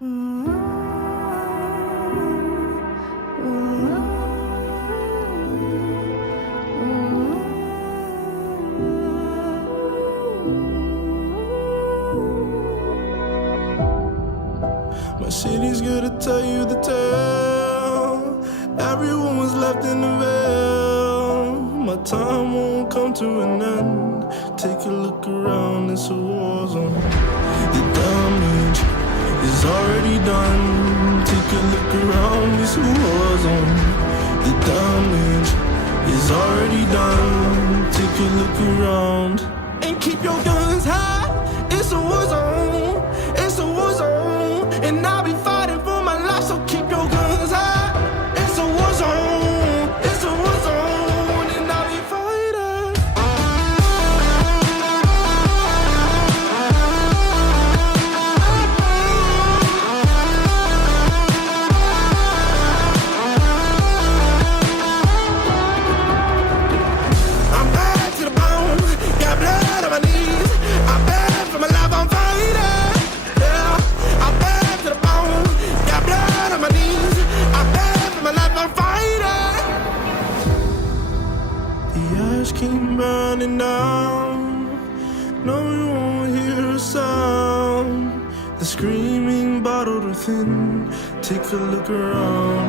My city's gonna tell you the tale. Everyone was left in the veil. My time won't come to an end. Take a look around, it's a war zone. The damage is already done. Take a look around, it's a war zone. The damage is already done. Take a look around and keep your guns high. It's a war zone. It's a war zone, and I'll be fighting for my life. So keep your guns high. It's a war zone. It's a war zone, and I'll be fighting. I'm bad to the bone. Got blood on my knees. I'm bad for my life. I'm fighting. Yeah, I'm bad to the bone. Got blood on my knees. I'm bad for my life. I'm fighting. The ash came burning down. No, you won't hear a sound. The screaming bottled within. Take a look around.